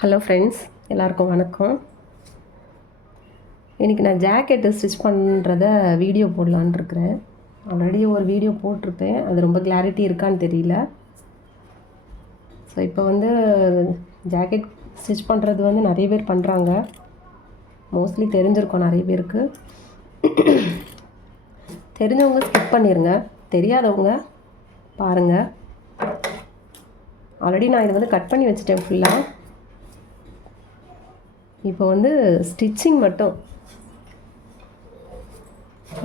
Hello friends, எல்லாருக்கும் வணக்கம். இன்றைக்கி நான் ஜாக்கெட்டு ஸ்டிச் பண்ணுறத வீடியோ போடலான்னு இருக்கிறேன். ஆல்ரெடி ஒரு வீடியோ போட்டிருப்பேன், அது ரொம்ப கிளாரிட்டி இருக்கான்னு தெரியல. ஸோ இப்போ ஜாக்கெட் ஸ்டிச் பண்ணுறது நிறைய பேர் பண்ணுறாங்க. மோஸ்ட்லி தெரிஞ்சிருக்கும் நிறைய பேருக்கு. தெரிஞ்சவங்க ஸ்கிப் பண்ணிடுங்க, தெரியாதவங்க பாருங்கள். ஆல்ரெடி நான் இதை கட் பண்ணி வச்சுட்டேன் ஃபுல்லாக. இப்போ ஸ்டிச்சிங் மட்டும்.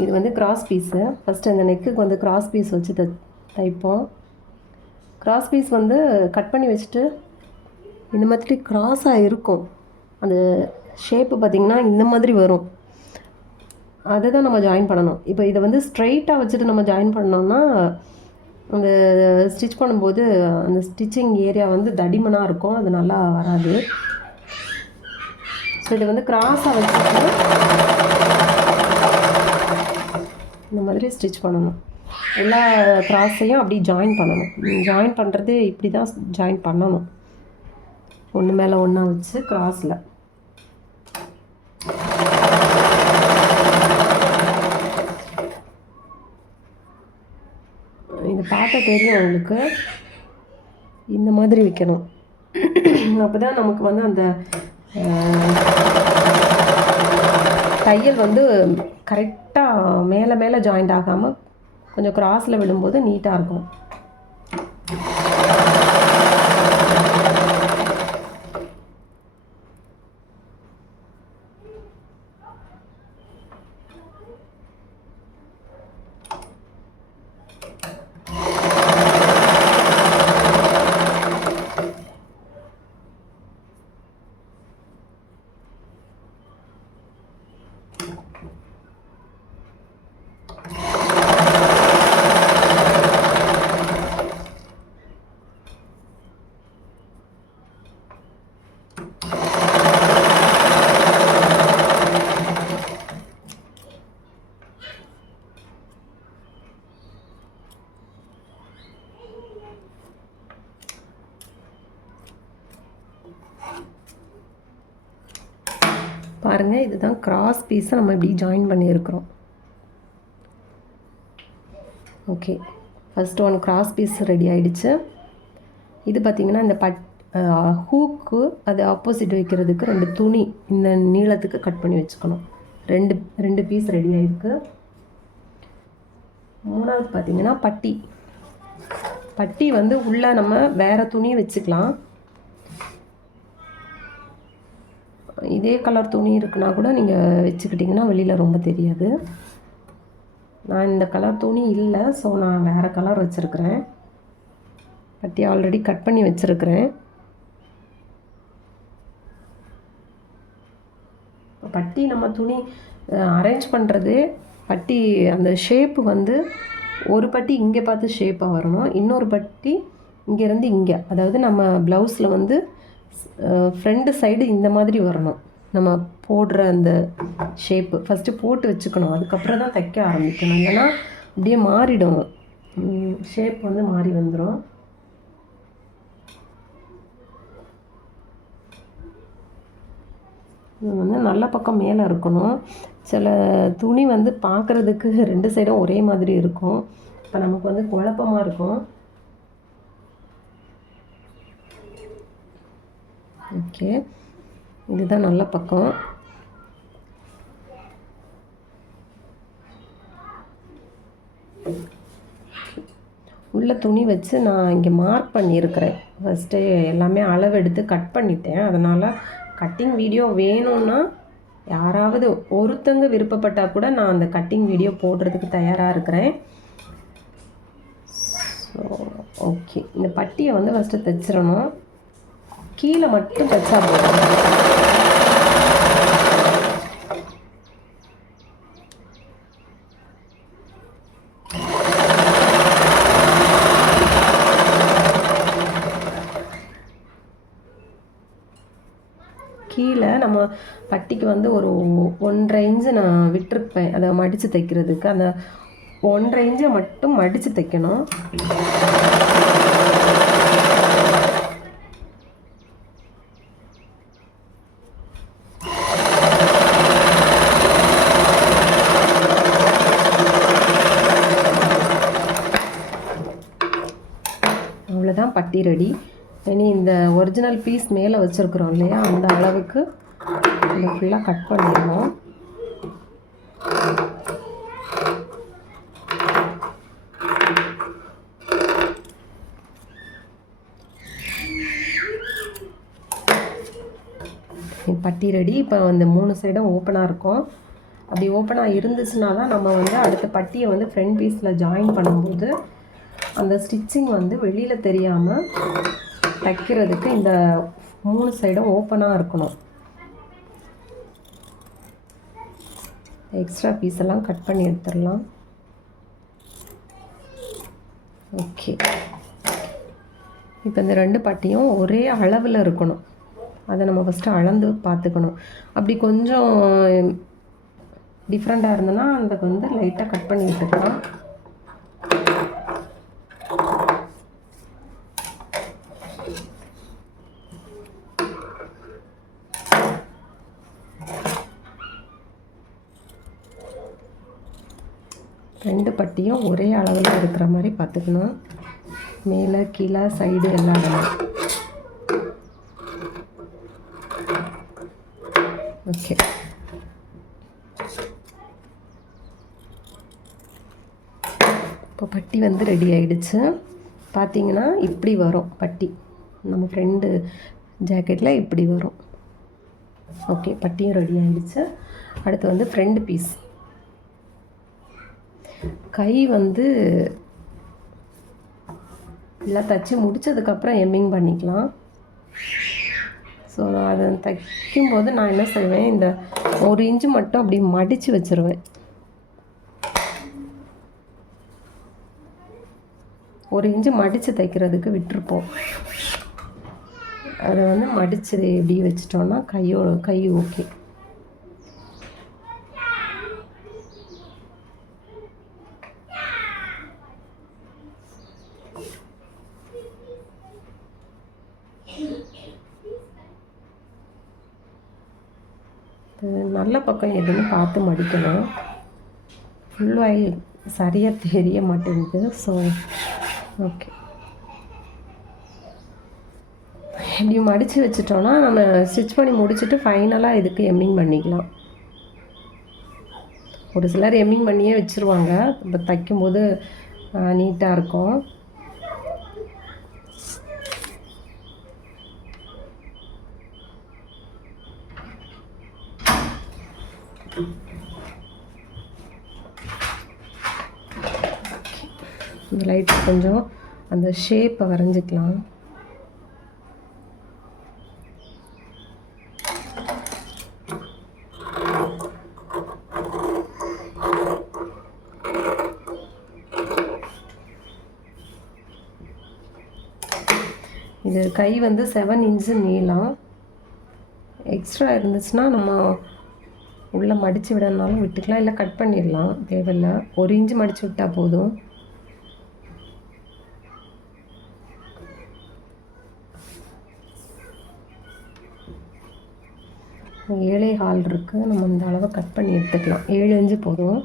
இது கிராஸ் பீஸு. ஃபஸ்ட்டு அந்த நெக்குக்கு கிராஸ் பீஸ் வச்சு தைப்போம். கிராஸ் பீஸ் கட் பண்ணி வச்சுட்டு இந்த மாதிரி கிராஸாக இருக்கும். அந்த ஷேப்பு பார்த்திங்கன்னா இந்த மாதிரி வரும். அதை தான் நம்ம ஜாயின் பண்ணணும். இப்போ இதை ஸ்ட்ரைட்டாக வச்சுட்டு நம்ம ஜாயின் பண்ணோம்னா அந்த ஸ்டிச் பண்ணும்போது அந்த ஸ்டிச்சிங் ஏரியா தடிமனாக இருக்கும், அது நல்லா வராது. ஸோ இதை கிராஸாக வச்சுட்டு இந்த மாதிரி ஸ்டிச் பண்ணணும். எல்லா கிராஸையும் அப்படி ஜாயின் பண்ணணும். ஜாயின் பண்ணுறது இப்படி தான் ஜாயின் பண்ணணும், ஒன்று மேலே ஒன்றா வச்சு கிராஸில். இது பார்த்தா தெரியும் உங்களுக்கு, இந்த மாதிரி வைக்கணும். அப்போ தான் நமக்கு அந்த தையல் கரெக்டாக மேலே மேலே ஜாயிண்ட் ஆகாமல் கொஞ்சம் கிராஸில் விடும்போது நீட்டாக இருக்கும். பாருங்கள், இதுதான் கிராஸ் பீஸை நம்ம இப்படி ஜாயின் பண்ணியிருக்கிறோம். Okay, first one cross piece ready ஆகிடுச்சு. இது பார்த்திங்கன்னா இந்த ஹூக்கு அது ஆப்போசிட் வைக்கிறதுக்கு 2 துணி இந்த நீளத்துக்கு கட் பண்ணி வச்சுக்கணும். ரெண்டு பீஸ் ரெடி ஆகிருக்கு. மூணாவது பார்த்திங்கன்னா பட்டி உள்ளே நம்ம வேறு துணி வச்சுக்கலாம். இதே கலர் துணி இருக்குன்னா கூட நீங்கள் வச்சுக்கிட்டிங்கன்னா வெளியில் ரொம்ப தெரியாது. நான் இந்த கலர் துணி இல்லை, ஸோ நான் வேறு கலர் வச்சுருக்கிறேன். பட்டி ஆல்ரெடி கட் பண்ணி வச்சுருக்கிறேன். பட்டி நம்ம துணி அரேஞ்ச் பண்ணுறது, பட்டி அந்த ஷேப்பு ஒரு பட்டி இங்கே பார்த்து ஷேப்பாக வரணும், இன்னொரு பட்டி இங்கேருந்து இங்கே, அதாவது நம்ம ப்ளவுஸில் ஃப்ரண்ட் சைடு இந்த மாதிரி வரணும். நம்ம போடுற அந்த ஷேப்பு ஃபஸ்ட்டு போட்டு வச்சுக்கணும், அதுக்கப்புறம் தான் தைக்க ஆரம்பிக்கணும். இல்லைன்னா அப்படியே மாறிடும், ஷேப் மாறி வந்துடும். இது நல்ல பக்கம் மேலே இருக்கணும். சில துணி பார்க்குறதுக்கு 2 சைடும் ஒரே மாதிரி இருக்கும், இப்போ நமக்கு குழப்பமாக இருக்கும். ஓகே, இதுதான் நல்ல பக்கம். உள்ள துணி வச்சு நான் இங்கே மார்க் பண்ணியிருக்கிறேன். ஃபஸ்ட்டு எல்லாமே அளவெடுத்து கட் பண்ணிட்டேன். அதனால் கட்டிங் வீடியோ வேணும்னா யாராவது ஒருத்தங்க விருப்பப்பட்டால் கூட நான் அந்த கட்டிங் வீடியோ போடுறதுக்கு தயாராக இருக்கிறேன். ஸோ ஓகே, இந்த பட்டியை ஃபஸ்ட்டு தைச்சிடணும். கீழே மட்டும் தைச்சா போதும். கீழே நம்ம பட்டிக்கு ஒரு 1.5 இன்ச்சு நான் விட்டுருப்பேன், அதை மடித்து தைக்கிறதுக்கு. அந்த 1.5 இன்ச்சை மட்டும் மடித்து தைக்கணும். பட்டி ரெடி. இனி இந்த ஒரிஜினல் பீஸ் மேலே வச்சுருக்குறோம் இல்லையா, அந்த அளவுக்கு இதை ஃபுல்லாக கட் பண்ணிடணும். பட்டி ரெடி. இப்போ அந்த 3 சைடும் ஓப்பனாக இருக்கும். அப்படி ஓப்பனாக இருந்துச்சுன்னா தான் நம்ம வந்து அடுத்த பட்டியை வந்து ஃப்ரண்ட் பீஸில் ஜாயின் பண்ணும்போது அந்த ஸ்டிச்சிங் வந்து வெளியில் தெரியாமல் தைக்கிறதுக்கு இந்த 3 சைடும் ஓப்பனாக இருக்கணும். எக்ஸ்ட்ரா பீஸ் எல்லாம் கட் பண்ணி எடுத்துடலாம். ஓகே, இப்போ இந்த 2 பட்டியும் ஒரே அளவில் இருக்கணும். அதை நம்ம ஃபஸ்ட்டு அளந்து பார்த்துக்கணும். அப்படி கொஞ்சம் டிஃப்ரெண்ட்டாக இருந்ததுன்னா அந்த வந்து லைட்டாக கட் பண்ணி விட்டுக்கலாம். ரெண்டு பட்டியும் ஒரே அளவில் இருக்கிற மாதிரி பார்த்துக்கணும். மேலே கீழே சைடு எல்லா இடமும். ஓகே, இப்போ பட்டி வந்து ரெடி ஆகிடுச்சு. பார்த்தீங்கன்னா இப்படி வரும் பட்டி. நம்ம ஃப்ரெண்டு ஜாக்கெட்டில் இப்படி வரும். ஓகே, பட்டியும் ரெடி ஆகிடுச்சு. அடுத்து வந்து ஃப்ரண்ட் பீஸ். கை வந்து எல்லாம் தைச்சி முடித்ததுக்கப்புறம் எம்மிங் பண்ணிக்கலாம். ஸோ நான் அதை தைக்கும்போது நான் என்ன செய்வேன், இந்த 1 இன்ச்சு மட்டும் அப்படி மடித்து வச்சுருவேன். 1 இன்ச்சு மடித்து தைக்கிறதுக்கு விட்டுருப்போம். அதை வந்து மடித்து எப்படி வச்சிட்டோன்னா கை ஓகே. நல்ல பக்கம் எதுன்னு பார்த்து மடிக்கணும். ஃபுல் ஆயில் சரியாக தெரிய மாட்டேங்குது. ஸோ ஓகே, இப்படி மடித்து வச்சிட்டோன்னா நம்ம ஸ்டிச் பண்ணி முடிச்சுட்டு ஃபைனலாக இதுக்கு எம்மிங் பண்ணிக்கலாம். ஒரு சிலர் எம்மிங் பண்ணியே வச்சுருவாங்க. இப்போ தைக்கும்போது நீட்டாக இருக்கும். இந்த லைட்டாக கொஞ்சம் அந்த ஷேப்பை வரைஞ்சிக்கலாம். இது கை வந்து 7 இன்ச்சு நீளம். எக்ஸ்ட்ரா இருந்துச்சுன்னா நம்ம உள்ளே மடித்து விடனாலும் விட்டுக்கலாம், இல்லை கட் பண்ணிடலாம், தேவையில்லை. 1 இன்ச்சு மடித்து விட்டால் போதும். ஏழே கால் இருக்குது. நம்ம இந்த அளவை கட் பண்ணி எடுத்துக்கலாம். 7 இன்ச்சு போதும்.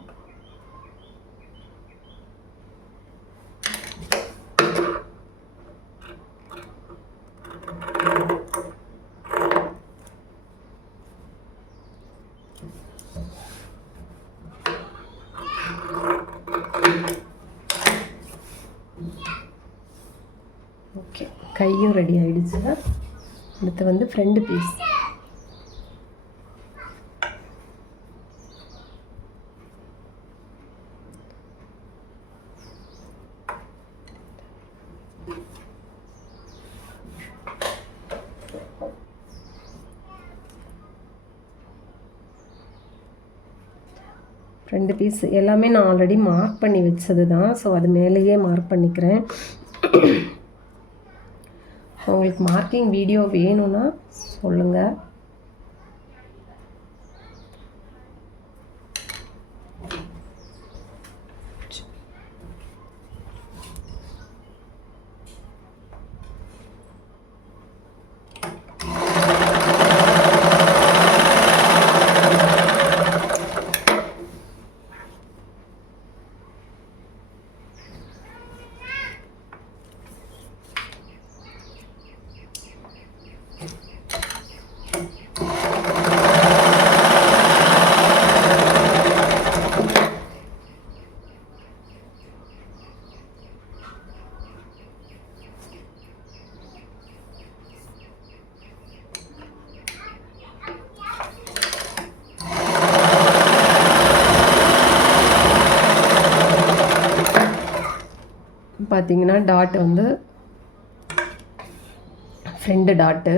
ஓகே, கையும் ரெடி ஆகிடுச்சு. அடுத்து வந்து ஃப்ரண்ட் பீஸ். ஃப்ரண்ட் பீஸ் எல்லாமே நான் ஆல்ரெடி மார்க் பண்ணி வச்சது தான். ஸோ அது மேலேயே மார்க் பண்ணிக்கிறேன். உங்களுக்கு மார்க்கிங் வீடியோ வேணும்னா சொல்லுங்கள். பார்த்தீங்கன்னா டாட் வந்து ஃப்ரெண்டு டாட்டு,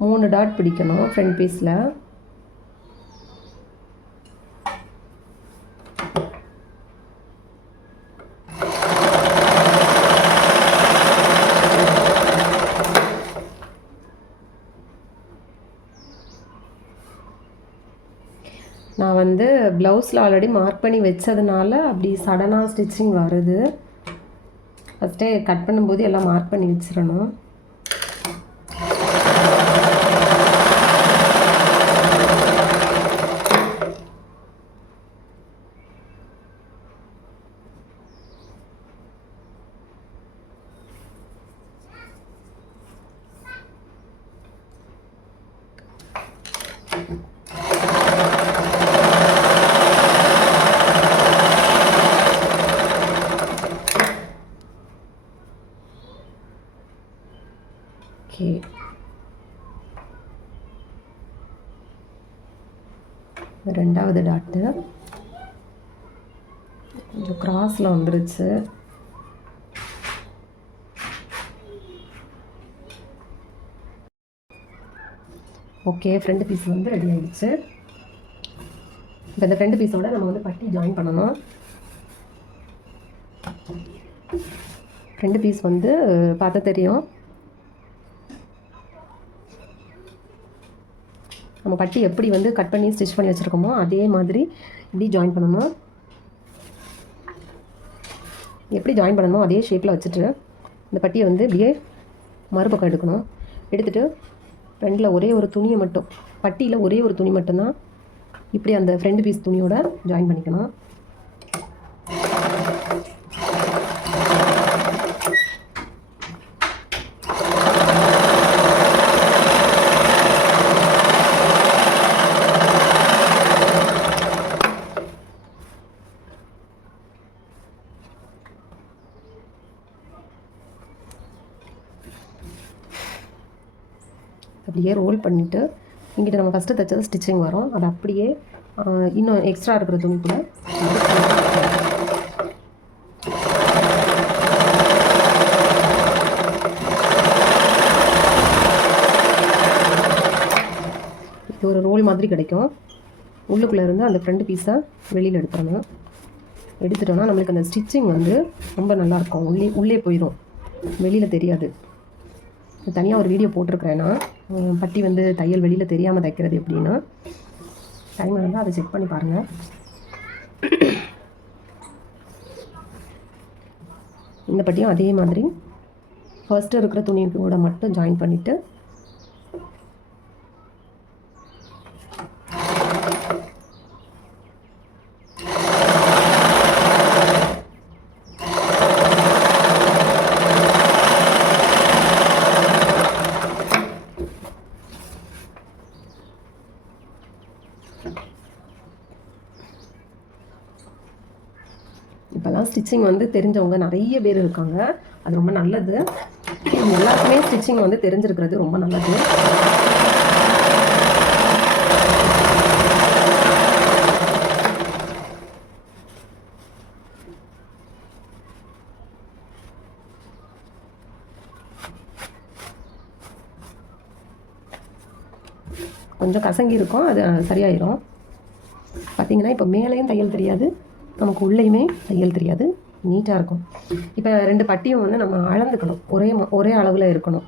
3 டாட் பிடிக்கணும் ஃப்ரண்ட் பீஸில். நான் வந்து ப்ளவுஸில் ஆல்ரெடி மார்க் பண்ணி வச்சதுனால அப்படி சடனாக ஸ்டிச்சிங் வருது. ஃபஸ்ட்டே கட் பண்ணும்போது எல்லாம் மார்க் பண்ணி வச்சிடணும். ஓகே, ரெண்டாவது டாட்டு இந்த கிராஸில் வந்துருச்சு. ஓகே, ஃப்ரண்ட் பீஸ் வந்து ரெடி ஆகிடுச்சு. இப்போ இந்த ஃப்ரண்ட் பீஸோட நம்ம வந்து பட்டி ஜாயின் பண்ணணும். ஃப்ரண்ட் பீஸ் வந்து பார்த்தா தெரியும், நம்ம பட்டி எப்படி வந்து கட் பண்ணி ஸ்டிச் பண்ணி வச்சுருக்கோமோ அதே மாதிரி இப்படி ஜாயின் பண்ணணும். எப்படி ஜாயின் பண்ணணுமோ அதே ஷேப்பில் வச்சுட்டு இந்த பட்டியை வந்து இப்படியே மறுபக்கம் எடுக்கணும். எடுத்துகிட்டு ஃப்ரண்டில் ஒரே ஒரு துணியை மட்டும், பட்டியில் ஒரே ஒரு துணி மட்டும்தான் இப்படி அந்த ஃப்ரண்ட் பீஸ் துணியோட ஜாயின் பண்ணிக்கணும். அப்படியே ரோல் பண்ணிவிட்டு இங்கிட்ட நம்ம ஃபஸ்ட்டு தைச்சது ஸ்டிச்சிங் வரும், அது அப்படியே இன்னும் எக்ஸ்ட்ரா இருக்கிற துணி கூட இது ஒரு ரோல் மாதிரி கிடைக்கும். உள்ளுக்குள்ளே இருந்து அந்த ஃப்ரண்ட் பீஸை வெளியில் எடுத்துடணும். எடுத்துட்டோன்னா நம்மளுக்கு அந்த ஸ்டிச்சிங் வந்து ரொம்ப நல்லாயிருக்கும். உள்ளே போயிடும், வெளியில் தெரியாது. தனியாக ஒரு வீடியோ போட்டிருக்கிறேன்னா பட்டி வந்து தையல் வெளியில் தெரியாமல் தைக்கிறது எப்படின்னா, டைம் இருந்தால் அதை செக் பண்ணி பாருங்கள். இந்த பட்டியும் அதே மாதிரி ஃபர்ஸ்ட்டு இருக்கிற துணியோட மட்டும் ஜாயின் பண்ணிவிட்டு இப்போலாம் ஸ்டிச்சிங் வந்து தெரிஞ்சவங்க நிறைய பேர் இருக்காங்க, அது ரொம்ப நல்லது. எல்லாருக்குமே ஸ்டிச்சிங் வந்து தெரிஞ்சிருக்கிறது ரொம்ப நல்லது. கொஞ்சம் கசங்கி இருக்கும், அது சரியாயிடும். பார்த்தீங்கன்னா இப்போ மேலேயும் தையல் தெரியாது, நமக்கு உள்ளேயுமே தையல் தெரியாது, நீட்டாக இருக்கும். இப்போ 2 பட்டியும் வந்து நம்ம அளந்துக்கணும், ஒரே அளவில் இருக்கணும்.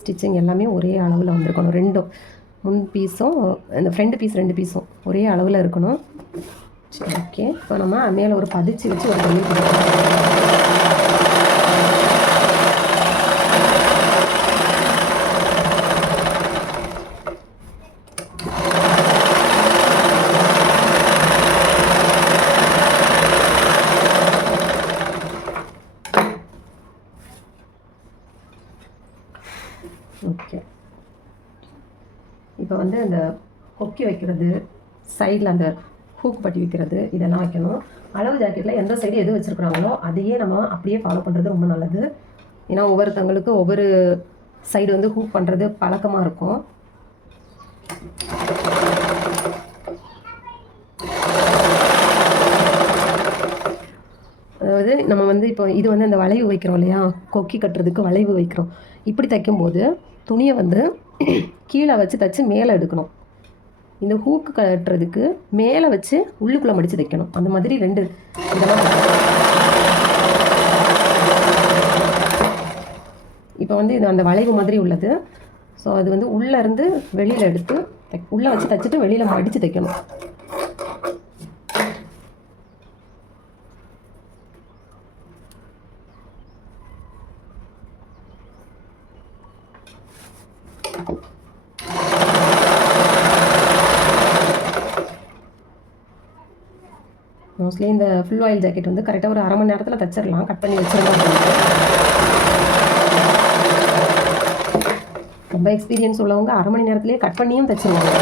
ஸ்டிச்சிங் எல்லாமே ஒரே அளவில் வந்திருக்கணும். ரெண்டும் முன் பீஸும் இந்த ஃப்ரண்ட் பீஸ் 2 பீஸும் ஒரே அளவில் இருக்கணும். சரி, ஓகே. இப்போ நம்ம மேலே ஒரு பதிச்சு வச்சு ஒரு தையல் போடணும். இப்போ வந்து அந்த கொக்கி வைக்கிறது, சைடில் அந்த ஹூக் பட்டி வைக்கிறது இதெல்லாம் வைக்கணும். அளவு ஜாக்கெட்டில் எந்த சைடு எது வச்சுருக்குறாங்களோ அதையே நம்ம அப்படியே ஃபாலோ பண்ணுறது ரொம்ப நல்லது. ஏன்னா ஒவ்வொருத்தவங்களுக்கு ஒவ்வொரு சைடு வந்து ஹூக் பண்ணுறது பழக்கமாக இருக்கும். அதாவது நம்ம வந்து இப்போ இது வந்து அந்த வளைவு வைக்கிறோம் இல்லையா, கொக்கி கட்டுறதுக்கு வளைவு வைக்கிறோம். இப்படி தைக்கும்போது துணியை வந்து கீழே வச்சு தைச்சி மேலே எடுக்கணும். இந்த ஹூக்கு கட்டுறதுக்கு மேலே வச்சு உள்ளுக்குள்ளே மடித்து தைக்கணும். அந்த மாதிரி 2 இதெல்லாம். இப்போ வந்து இது அந்த வளைவு மாதிரி உள்ளது. ஸோ அது வந்து உள்ளேருந்து வெளியில் எடுத்து உள்ளே வச்சு தைச்சிட்டு வெளியில் மடித்து தைக்கணும். மோஸ்ட்லி இந்த ஃபுல் ஆயில் ஜாக்கெட் வந்து கரெக்டாக ஒரு 1/2 மணி நேரத்தில் தைச்சிடலாம். கட் பண்ணி வச்சிடலாம். ரொம்ப எக்ஸ்பீரியன்ஸ் உள்ளவங்க 1/2 மணி நேரத்துலேயே கட் பண்ணியும் தைச்சிருவாங்க.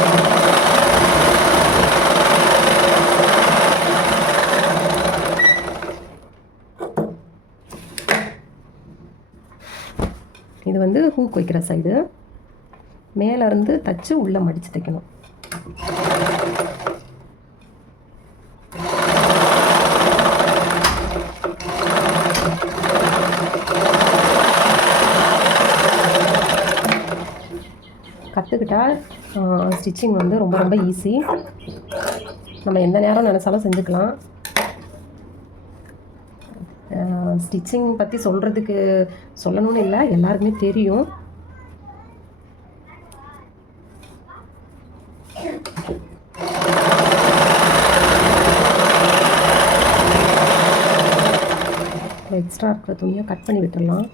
இது வந்து ஹூக் வைக்கிற சைடு. மேலேருந்து தைச்சு உள்ளே மடித்து தைக்கணும். கற்றுக்கிட்டால் ஸ்டிச்சிங் வந்து ரொம்ப ரொம்ப ஈஸி. நம்ம எந்த நேரம் நினச்சாலும் செஞ்சுக்கலாம். ஸ்டிச்சிங் பற்றி சொல்லணும்னு இல்லை, எல்லாருக்குமே தெரியும். எக்ஸ்ட்ரா இருக்கிற துணியை கட் பண்ணி விட்டுடலாம்.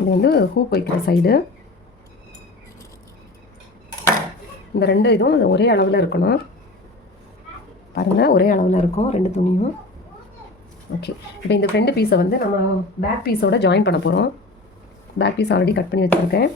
இது வந்து ஹூக் வைக்கிற சைடு. இந்த 2 இதுவும் ஒரே அளவில் இருக்கணும். பாருங்கள், ஒரே அளவில் இருக்கும் 2 துணியும். ஓகே, இப்போ இந்த ஃப்ரண்ட் பீஸை வந்து நம்ம பேக் பீஸோட ஜாயின் பண்ண போகிறோம். பேக் பீஸ் ஆல்ரெடி கட் பண்ணி வச்சுருக்கேன்.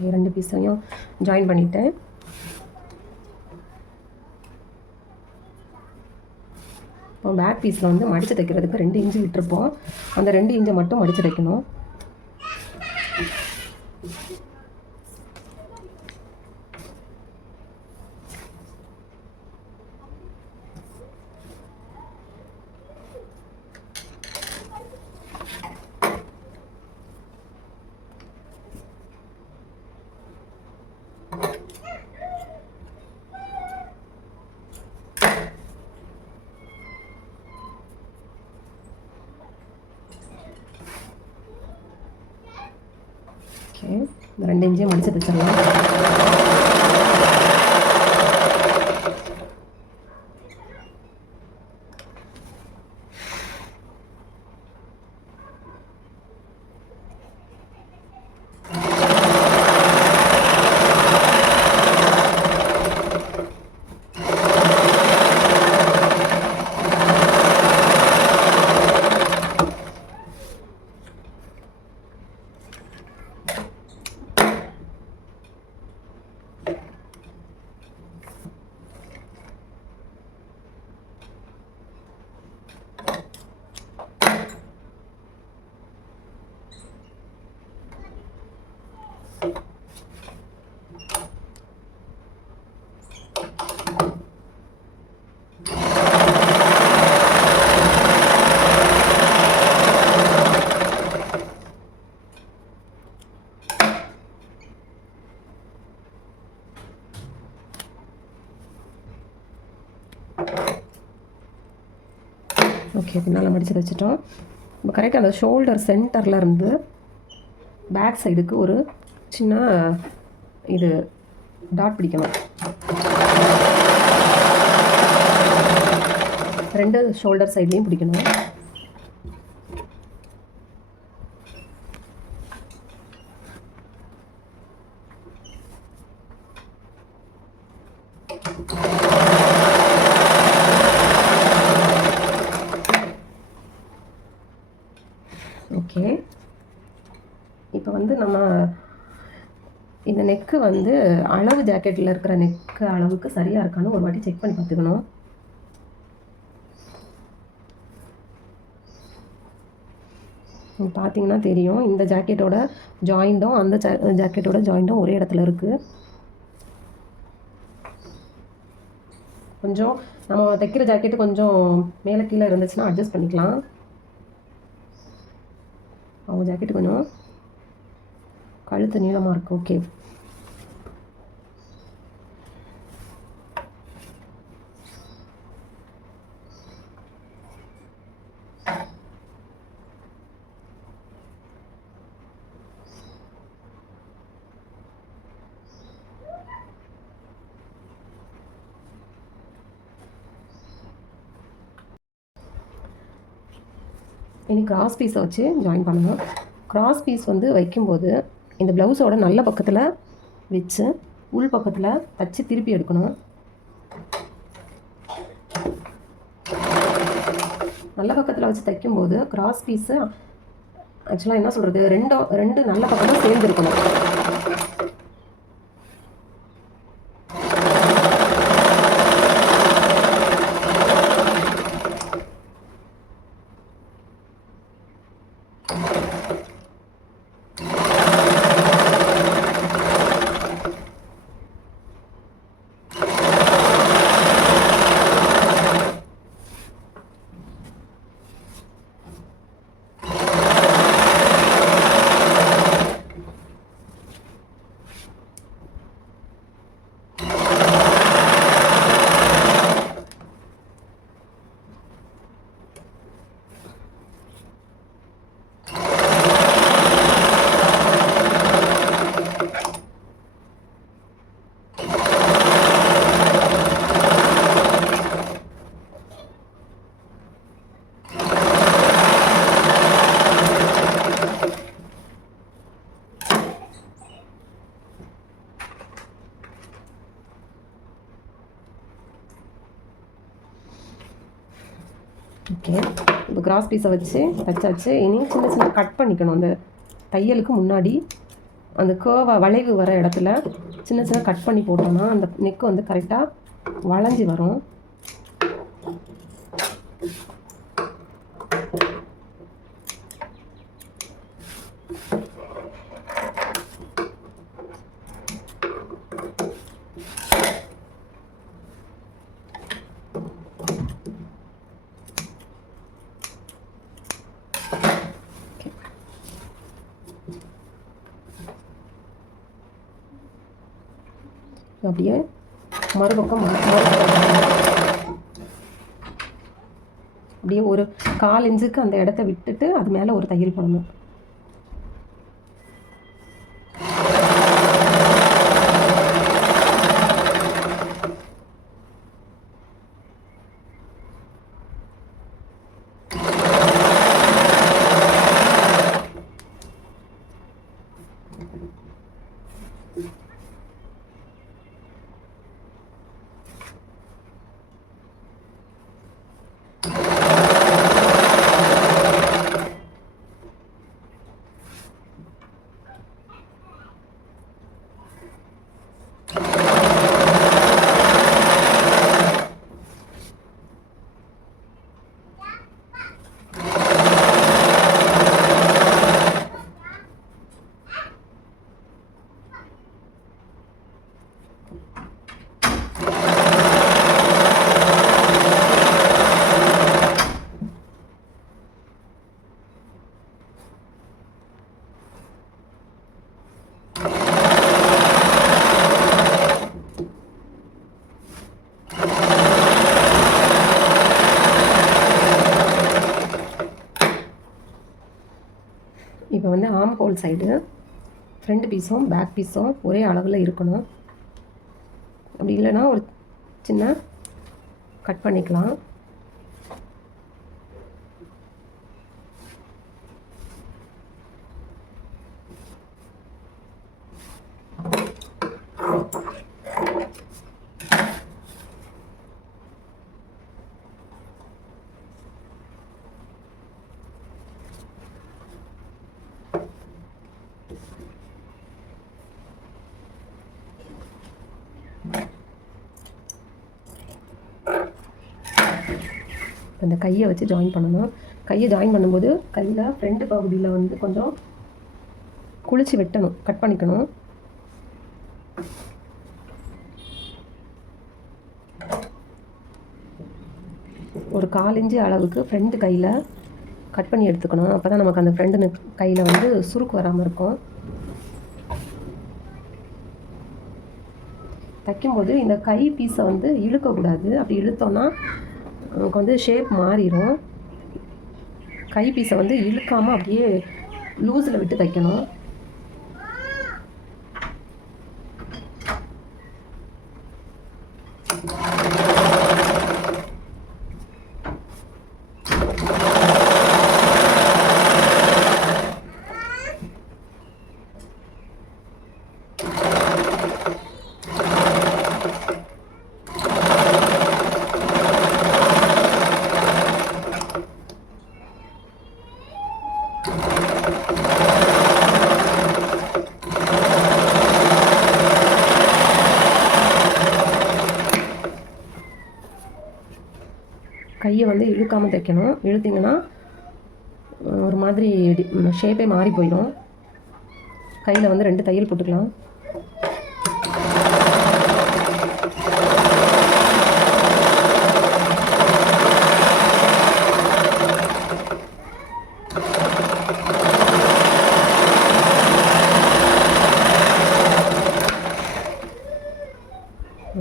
ஓகே, 2 பீஸையும் ஜாயின் பண்ணிட்டேன். இப்போ பேக் பீஸில் வந்து மடித்து தைக்கிறதுக்கு 2 இன்ச்சு விட்டுருப்போம். அந்த 2 இன்ச்சை மட்டும் மடித்து தைக்கணும். ஓகே, இந்த 2 இன்ச்சையும் மடித்து தைச்சிடலாம். ஓகே, பின்னால் மடித்து வச்சுட்டோம். இப்போ கரெக்டாக அந்த ஷோல்டர் சென்டரில் இருந்து பேக் சைடுக்கு ஒரு சின்ன இது டாட் பிடிக்கணும். 2 ஷோல்டர் சைட்லேயும் பிடிக்கணும். ஓகே, இப்போ வந்து நம்ம இந்த நெக்கு வந்து அளவு ஜாக்கெட்டில் இருக்கிற நெக்கு அளவுக்கு சரியாக இருக்கான்னு ஒரு வாட்டி செக் பண்ணி பார்த்துக்கணும். பார்த்தீங்கன்னா தெரியும், இந்த ஜாக்கெட்டோட ஜாயிண்ட்டும் அந்த ஜாக்கெட்டோட ஜாயிண்ட்டும் ஒரே இடத்துல இருக்குது. கொஞ்சம் நம்ம தைக்கிற ஜாக்கெட்டு கொஞ்சம் மேலே கீழே இருந்துச்சுன்னா அட்ஜஸ்ட் பண்ணிக்கலாம். அவங்க ஜாக்கெட்டு கொஞ்சம் கழுத்து நீளமாக இருக்குது. ஓகே, இனி கிராஸ் பீஸை வச்சு ஜாயின் பண்ணணும். கிராஸ் பீஸ் வந்து வைக்கும்போது இந்த ப்ளவுஸோட நல்ல பக்கத்தில் வச்சு உள் பக்கத்தில் தச்சு திருப்பி எடுக்கணும். நல்ல பக்கத்தில் வச்சு தைக்கும்போது கிராஸ் பீஸு ஆக்சுவலாக என்ன சொல்கிறது, ரெண்டு நல்ல பக்கமும் சேர்ந்துருக்கணும். ஓகே, இப்போ கிராஸ் பீஸை வச்சு தைச்சாச்சு. இனி சின்ன சின்ன கட் பண்ணிக்கணும். அந்த தையலுக்கு முன்னாடி அந்த வளைவு வர இடத்துல சின்ன சின்ன கட் பண்ணி போட்டோம்னா அந்த நெக்கு வந்து கரெக்டாக வளைஞ்சி வரும். அப்படியே மறுபக்கம் அப்படியே ஒரு 1/4 இன்ச்சுக்கு அந்த இடத்த விட்டுட்டு அது மேலே ஒரு தையல் போடணும். இப்போ வந்து ஆம் ஹோல் சைடு ஃப்ரண்ட் பீஸும் பேக் பீஸும் ஒரே அளவில் இருக்கணும். அப்படி இல்லைன்னா ஒரு சின்ன கட் பண்ணிக்கலாம். இந்த கையை வச்சு ஜாயின் பண்ணணும். கையை ஜாயின் பண்ணும்போது கையில் ஃப்ரண்ட் பகுதியில் வந்து கொஞ்சம் குளிச்சு வெட்டணும், கட் பண்ணிக்கணும். ஒரு 1/4 இன்ச்சு அளவுக்கு ஃப்ரண்ட் கையில் கட் பண்ணி எடுத்துக்கணும். அப்போ தான் நமக்கு அந்த ஃப்ரண்ட் கையில் வந்து சுருக்கு வராமல் இருக்கும். தைக்கும்போது இந்த கை பீஸை வந்து இழுக்கக்கூடாது. அப்படி இழுத்தோன்னா நமக்கு வந்து ஷேப் மாறிடும். கை பீஸை வந்து இழுக்காமல் அப்படியே லூஸில் விட்டு தைக்கணும். கையை வந்து இழுக்காமல் தைக்கணும். இழுத்திங்கன்னா ஒரு மாதிரி ஷேப்பே மாறி போயிடும். கையில் வந்து 2 தையல் போட்டுக்கலாம்.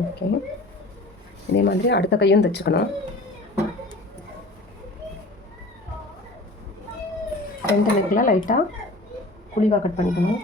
ஓகே, இதே மாதிரி அடுத்த கையும் தைச்சுக்கணும். ஃப்ரண்ட் நெக்கில் லைட்டாக குழிவாக கட் பண்ணிக்கணும்.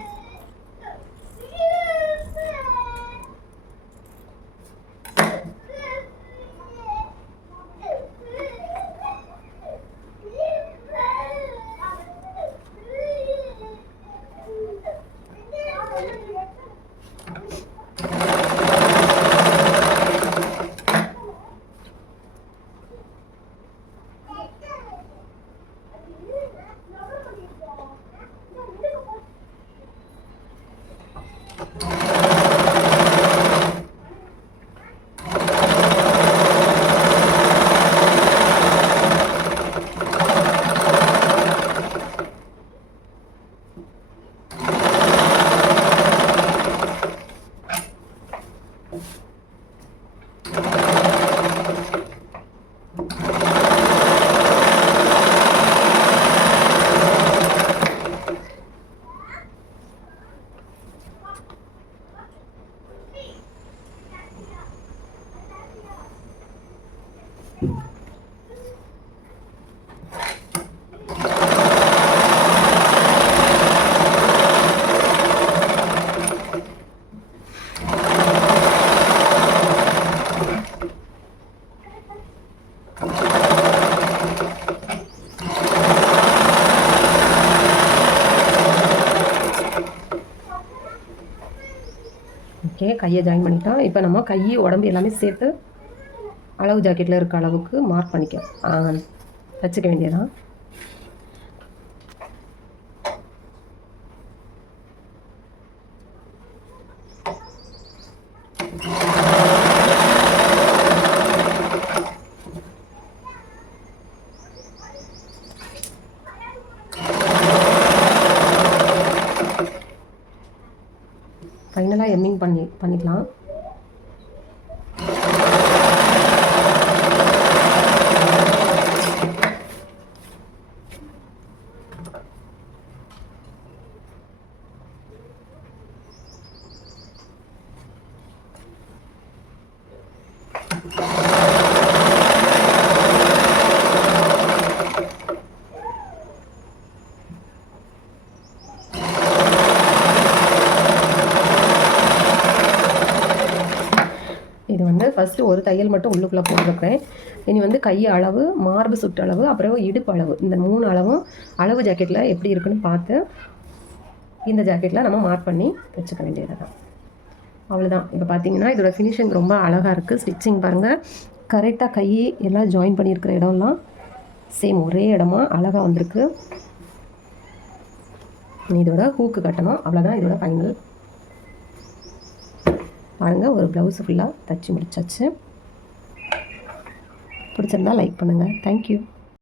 ஓகே, கையை ஜாயின் பண்ணிட்டோம். இப்போ நம்ம கை உடம்பு எல்லாமே சேர்த்து அளவு ஜாக்கெட்டில் இருக்க அளவுக்கு மார்க் பண்ணிக்க தச்சுக்க வேண்டியதான். ஃபைனலாக எம்மிங் பண்ணிக்கலாம். ஃபஸ்ட்டு ஒரு தையல் மட்டும் உள்ளுக்குள்ளே போட்டிருக்கிறேன். இனி வந்து கை அளவு, மார்பு சுட்டு அளவு, அப்புறம் இடுப்பு அளவு, இந்த 3 அளவும் அளவு ஜாக்கெட்டில் எப்படி இருக்குன்னு பார்த்து இந்த ஜாக்கெட்டில் நம்ம மார்க் பண்ணி வச்சுக்க வேண்டியது தான். அவ்வளோதான். இப்போ பார்த்தீங்கன்னா இதோட ஃபினிஷிங் ரொம்ப அழகாக இருக்குது. ஸ்டிச்சிங் பாருங்கள், கரெக்டாக கை எல்லாம் ஜாயின் பண்ணியிருக்கிற இடம்லாம் சேம் ஒரே இடமா அழகாக வந்திருக்கு. இதோட ஹூக்கு கட்டணும், அவ்வளோதான் இதோட ஃபைனல். பாருங்கள், ஒரு ப்ளவுஸு ஃபுல்லாக தச்சு முடிச்சாச்சு. பிடிச்சிருந்தா லைக் பண்ணுங்கள். தேங்க்யூ.